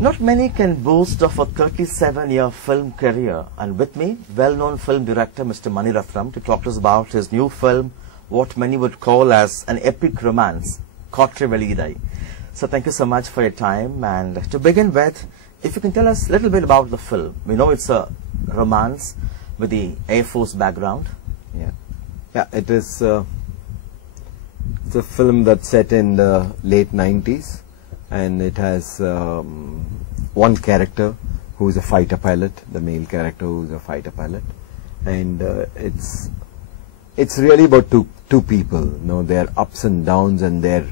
Not many can boast of a 37-year film career, and with me, well-known film director Mr. Mani Ratnam to talk to us about his new film, what many would call as an epic romance, Kaatru Veliyidai. So thank you so much for your time, and to begin with, if you can tell us a little bit about the film. We know it's a romance with the Air Force background. Yeah, it is it's a film that's set in the late 90s, and it has one character who is a fighter pilot, the male character who is a fighter pilot, and it's really about two people, their ups and downs, and their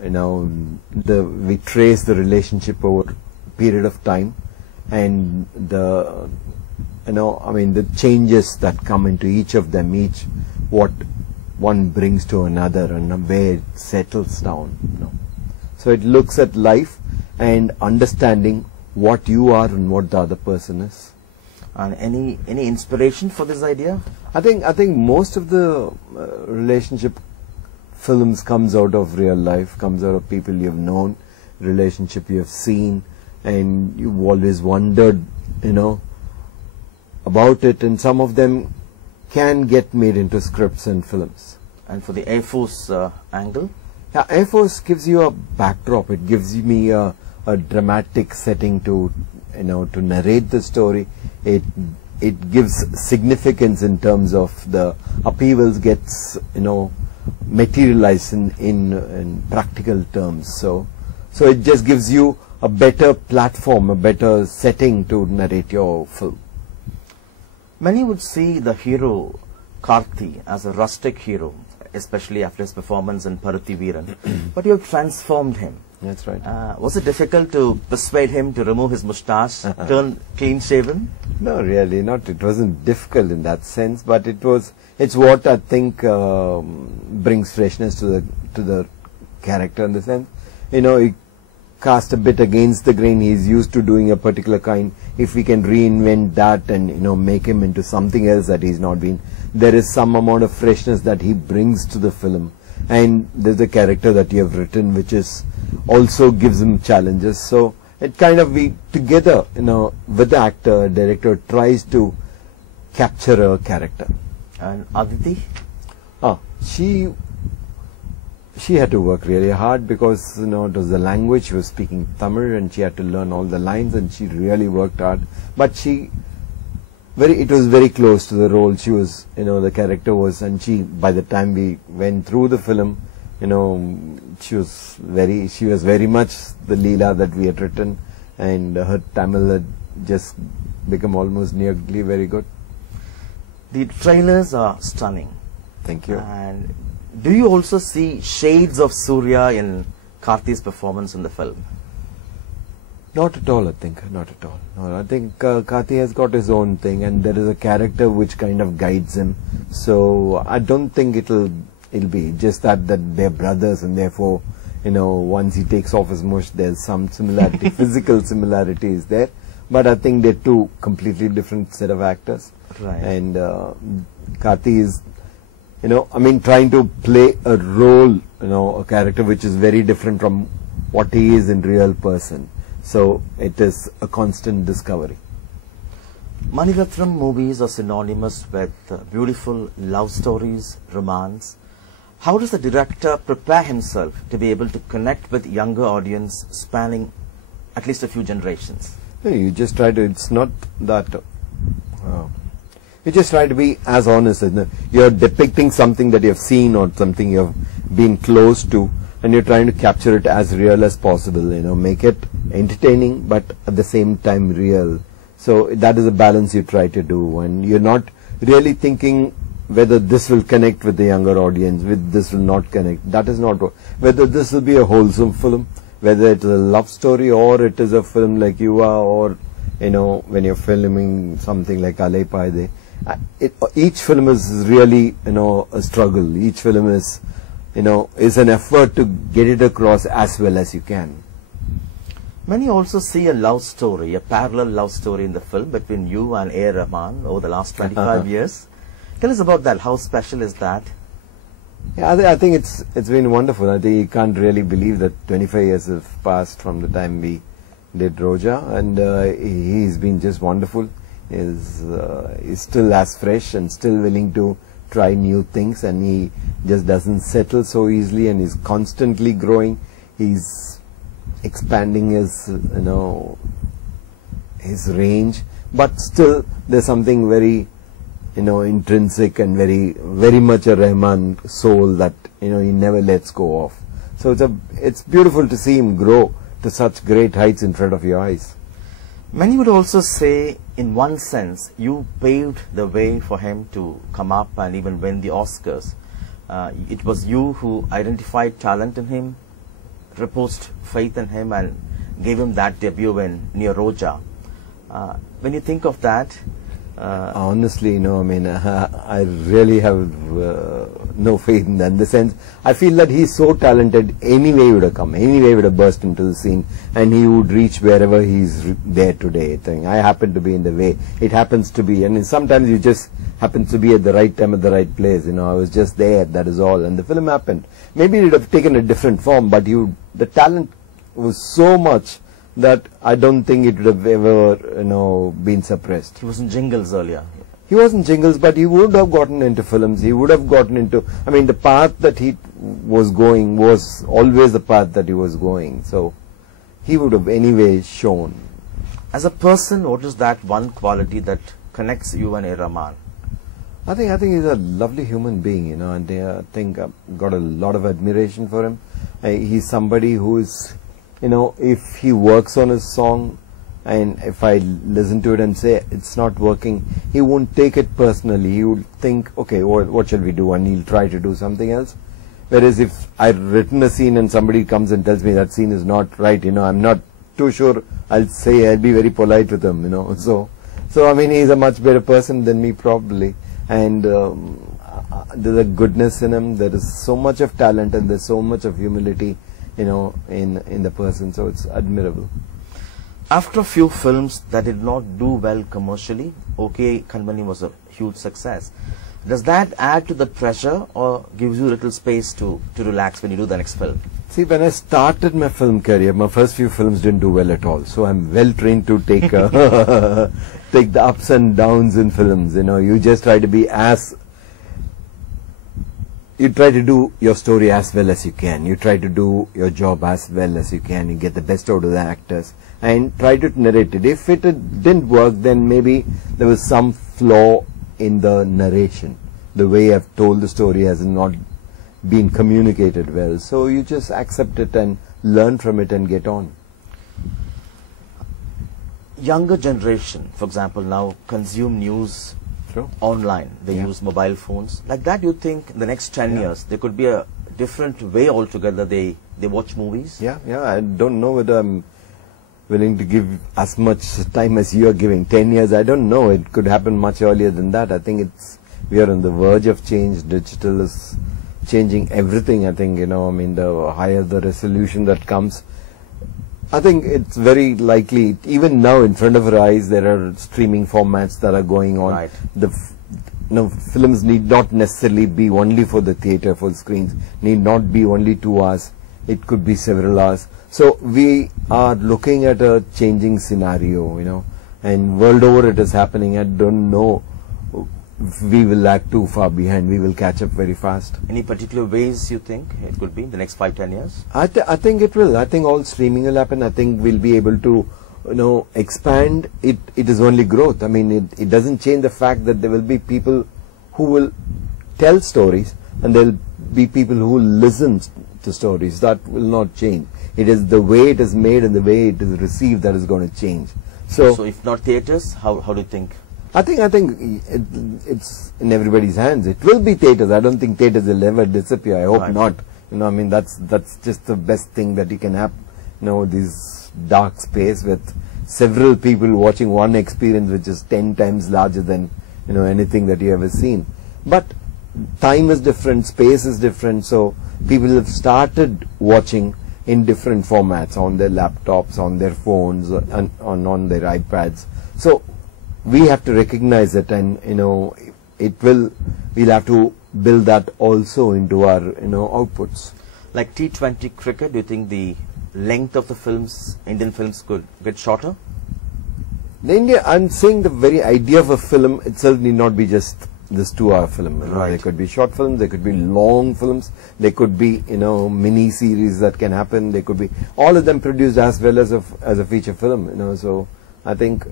we trace the relationship over a period of time, and the changes that come into each of them, what one brings to another, and where it settles down. So it looks at life and understanding what you are and what the other person is. And any inspiration for this idea? I think most of the relationship films comes out of real life, comes out of people you've known, relationship you've seen, and you've always wondered, about it, and some of them can get made into scripts and films. And for the Air Force angle? Yeah, Air Force gives you a backdrop. It gives me a dramatic setting to narrate the story. It gives significance in terms of the upheavals gets materialized in practical terms. So it just gives you a better platform, a better setting to narrate your film. Many would see the hero Karthi as a rustic hero, especially after his performance in Paruthi Veeran. But you have transformed him. That's right. Was it difficult to persuade him to remove his moustache, turn clean shaven? No, really not. It wasn't difficult in that sense, but it's what I think brings freshness to the character, in the sense, he cast a bit against the grain. He's used to doing a particular kind. If we can reinvent that and make him into something else that he's not been, there is some amount of freshness that he brings to the film. And there's a character that you have written which is also gives him challenges. So it kind of, we together, with the actor, director, tries to capture a character. And Aditi? She had to work really hard, because it was the language. She was speaking Tamil and she had to learn all the lines, and she really worked hard. But it was very close to the role. She was, the character was, and by the time we went through the film, she was very much the Leela that we had written, and her Tamil had just become almost nearly very good. The trailers are stunning. Thank you. And do you also see shades of Surya in Karthi's performance in the film? Not at all, I think. Not at all. No, I think Karthi has got his own thing, and there is a character which kind of guides him. So I don't think it'll be just that they're brothers, and therefore, once he takes off his mush, there's some similarity, physical similarity is there. But I think they're two completely different set of actors. Right. And Karthi is, trying to play a role, a character which is very different from what he is in real person. So it is a constant discovery. Mani Ratnam movies are synonymous with beautiful love stories, romance. How does the director prepare himself to be able to connect with younger audience spanning at least a few generations? You just try to, it's not that, you just try to be as honest as you're depicting something that you've seen or something you've been close to, and you're trying to capture it as real as possible, make it entertaining but at the same time real. So that is a balance you try to do, and you're not really thinking whether this will connect with the younger audience, this will not connect. That is not whether this will be a wholesome film, whether it is a love story or it is a film like Yuva, or when you're filming something like Alai Paide. Each film is really a struggle. Each film is is an effort to get it across as well as you can. Many also see a love story, a parallel love story in the film between you and A R Rahman over the last 25 years. Tell us about that. How special is that? Yeah, I think it's been wonderful. I think you can't really believe that 25 years have passed from the time we did Roja, and he's been just wonderful. He's still as fresh and still willing to try new things, and he just doesn't settle so easily, and he's constantly growing. He's expanding his his range, but still there's something very intrinsic and very much a Rahman soul that he never lets go of. So it's beautiful to see him grow to such great heights in front of your eyes. Many would also say, in one sense, you paved the way for him to come up and even win the Oscars. It was you who identified talent in him, reposed faith in him, and gave him that debut in Near Roja. When you think of that, honestly, I really have no faith in that. In the sense, I feel that he's so talented. Anyway, he would have come. Anyway, he would have burst into the scene, and he would reach wherever he's there today. I happen to be in the way. It happens to be, and sometimes you just happen to be at the right time at the right place. I was just there. That is all. And the film happened. Maybe it would have taken a different form, but the talent was so much that I don't think it would have ever, been suppressed. He was in Jingles earlier. He was in Jingles, but he would have gotten into films. He would have gotten into, the path that he was going was always the path that he was going. So he would have anyway shown. As a person, what is that one quality that connects you and A. Rahman? I think he's a lovely human being, and I think I've got a lot of admiration for him. He's somebody who is, if he works on his song, and if I listen to it and say it's not working, he won't take it personally. He would think, okay, what shall we do? And he'll try to do something else. Whereas if I've written a scene and somebody comes and tells me that scene is not right, I'm not too sure. I'll be very polite with him, So he's a much better person than me probably. And there's a goodness in him. There is so much of talent and there's so much of humility, in the person. So it's admirable. After a few films that did not do well commercially, OK Kanmani was a huge success. Does that add to the pressure or gives you a little space to relax when you do the next film? See, when I started my film career, my first few films didn't do well at all. So I'm well trained to take take the ups and downs in films. You just try to be you try to do your story as well as you can. You try to do your job as well as you can. You get the best out of the actors and try to narrate it. If it didn't work, then maybe there was some flaw in the narration. The way I've told the story has not been communicated well. So you just accept it and learn from it and get on. Younger generation, for example, now consume news online. They use mobile phones. Like that, you think in the next 10 years, there could be a different way altogether they watch movies? Yeah. I don't know whether I'm willing to give as much time as you are giving. 10 years, I don't know. It could happen much earlier than that. I think we are on the verge of change. Digital is changing everything. I think, the higher the resolution that comes, I think it's very likely, even now in front of our eyes, there are streaming formats that are going on. Right. Films need not necessarily be only for the theatre, for screens, need not be only 2 hours. It could be several hours. So we are looking at a changing scenario, and world over it is happening. I don't know if we will lag too far behind. We will catch up very fast. Any particular ways you think it could be in the next 5-10 years? I think it will. I think all streaming will happen. I think we'll be able to, expand. It is only growth. It doesn't change the fact that there will be people who will tell stories and there will be people who will listen to stories. That will not change. It is the way it is made and the way it is received that is going to change. So if not theatres, how do you think? I think it's in everybody's hands. It will be theatres. I don't think theatres will ever disappear. I hope not. That's just the best thing that you can have. This dark space with several people watching one experience which is 10 times larger than anything that you ever seen. But time is different, space is different. So people have started watching in different formats on their laptops, on their phones, on their iPads. So we have to recognize it, and we'll have to build that also into our outputs. Like T20 cricket, do you think the length of the films, Indian films, could get shorter? I'm saying the very idea of a film itself need not be just this 2-hour film. Right. There could be short films, there could be long films, there could be mini series that can happen. There could be all of them produced as well as a feature film. So I think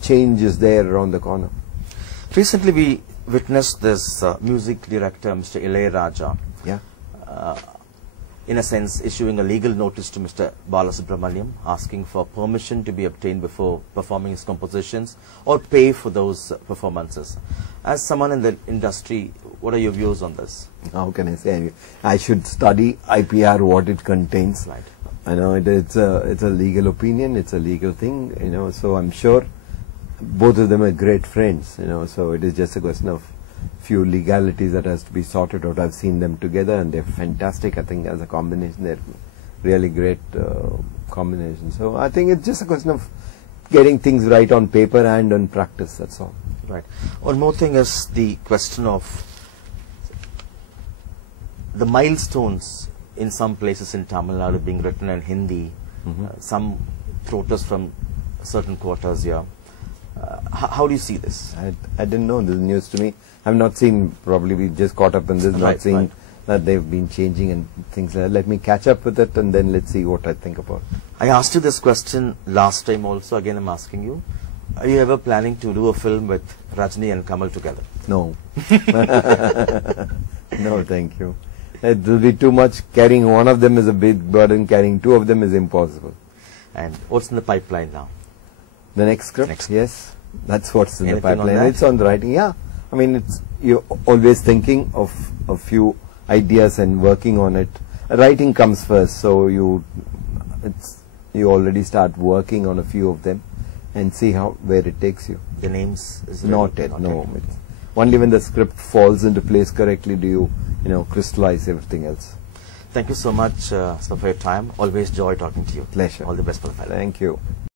change is there around the corner. Recently, we witnessed this music director, Mr. Ilayaraja, Yeah. in a sense, issuing a legal notice to Mr. Balasubramaniam, asking for permission to be obtained before performing his compositions or pay for those performances. As someone in the industry, what are your views on this? How can I say? I should study IPR, what it contains. Right. I know it's a legal opinion, it's a legal thing. So I'm sure both of them are great friends. So it is just a question of few legalities that has to be sorted out. I've seen them together and they're fantastic. I think as a combination they're really great combination. So I think it's just a question of getting things right on paper and on practice, that's all. Right. One more thing is the question of the milestones in some places in Tamil Nadu being written in Hindi, some throaters from certain quarters here. How do you see this? I didn't know, this is news to me. I've not seen, probably we just caught up in this, not seeing that they've been changing and things like that. Let me catch up with it and then let's see what I think about. I asked you this question last time also, again I'm asking you. Are you ever planning to do a film with Rajni and Kamal together? No. No, thank you. It will be too much. Carrying one of them is a big burden, carrying two of them is impossible. And what's in the pipeline now? The next script? Yes. That's what's in Anything the pipeline. on that? It's on the writing. Yeah. I mean, you're always thinking of a few ideas and working on it. Writing comes first, so you already start working on a few of them and see where it takes you. The names? Is Not yet, no. It's only when the script falls into place correctly do you crystallize everything else. Thank you so much, sir, for your time. Always joy talking to you. Pleasure. All the best for the film. Thank you.